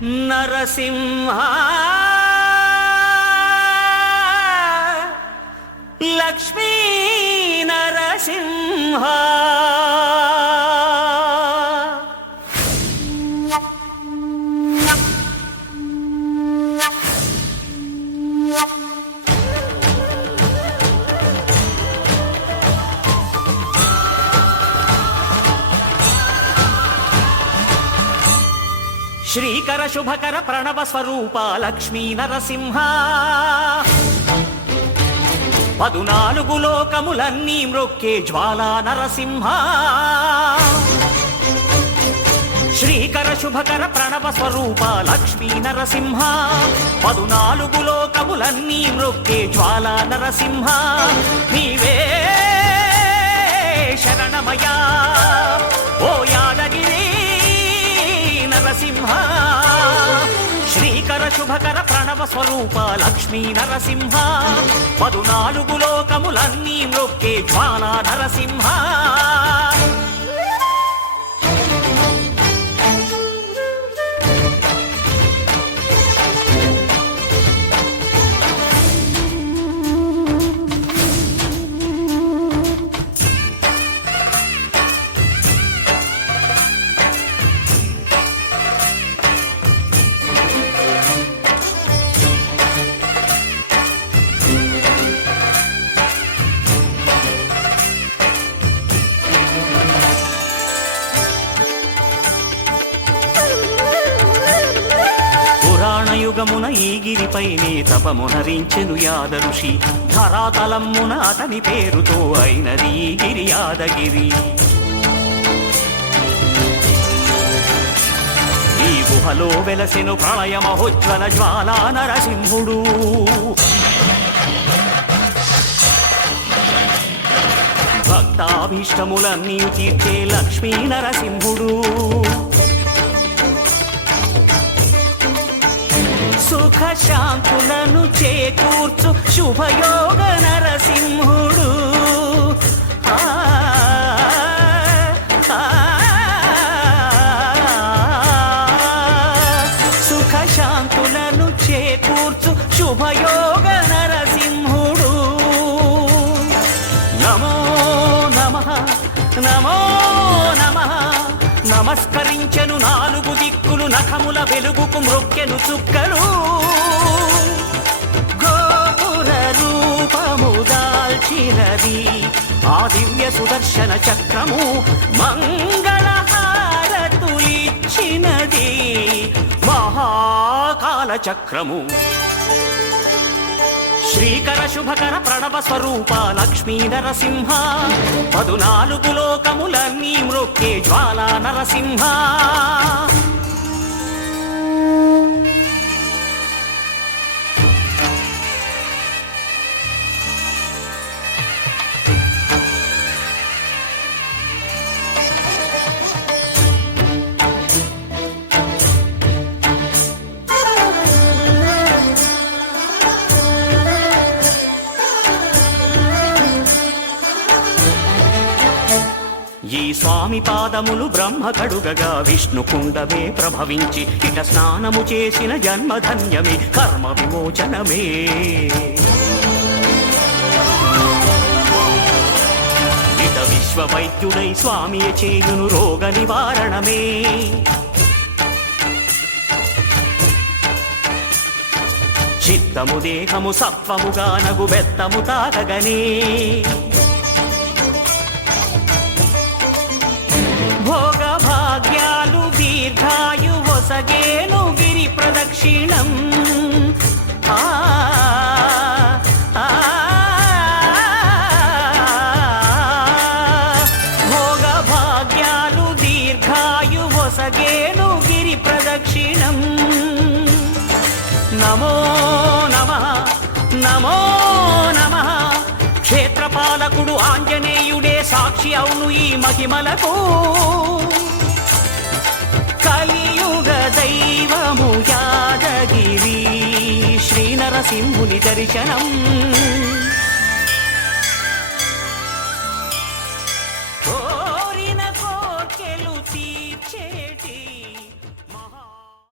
నరసింహ లక్ష్మీ నరసింహ శ్రీకర శుభకర ప్రణవ స్వరూప లక్ష్మీ నరసింహ 14 లోకములన్నీ మ్రొక్కే జ్వాలా నరసింహ శ్రీకర శుభకర ప్రణవ స్వరూప లక్ష్మీ నరసింహ 14 లోకములన్నీ మ్రొక్కే జ్వాలా నరసింహ నీవే శరణమయా ఓ యాదగిరి నరసింహ శ్రీకర శుభకర ప్రణవ స్వరూప లక్ష్మీ నరసింహ 14 లోకములన్నీ మ్రొక్కే జ్వాలా నరసింహ యుగమున ఈ గిరిపైనే తపమునరించెను యాద ఋషి ధరాతలమ్మున అతని పేరుతో అయినది ఈ గిరి యాదగిరి ఈ గుహలో వెలసెను ప్రళయ మహోజ్వల జ్వాలా నరసింహుడు భక్తాభీష్టములన్నీ తీర్చే లక్ష్మీ నరసింహుడు సుఖ శాంతులను చేకూర్చు శుభయోగ నరసింహుడు సుఖ శాంతులను చేకూర్చు శుభయోగ నరసింహుడు నమో నమః నమో నమః నమస్కరించెను 4 దిక్కులు నఖముల వెలుగుకు మ్రొక్కెను చుక్కలు గోపుర రూపము దాల్చినది ఆ దివ్య సుదర్శన చక్రము మంగళహారతులిచ్చినది మహాకాల చక్రము శ్రీకర శుభకర ప్రణవ స్వరూప లక్ష్మీ నరసింహ 14 లోకములన్నీ మ్రొక్కే జ్వాలా నరసింహ ఈ స్వామి పాదములు బ్రహ్మ కడుగగా విష్ణు కుండమే ప్రభవించి ఇట స్నానము చేసిన జన్మధన్యమే కర్మ విమోచనమే ఇట విశ్వవైద్యుడై స్వామి చేయును రోగ నివారణమే చిత్తము దేహము సత్వముగా నగు బెత్తము తాకగనే భోగ భాగ్యాలు దీర్ఘాయు వసగేను గిరి ప్రదక్షిణం భోగ భాగ్యాలు దీర్ఘాయు వసగేను గిరి ప్రదక్షిణం నమో నమః నమో నమః క్షేత్రపాలకుడు ఆంజనేయుడే సాక్షి అవును ఈ మహిమలకు కలియుగ దైవము యాదగిరి శ్రీ నరసింహుని దర్శనం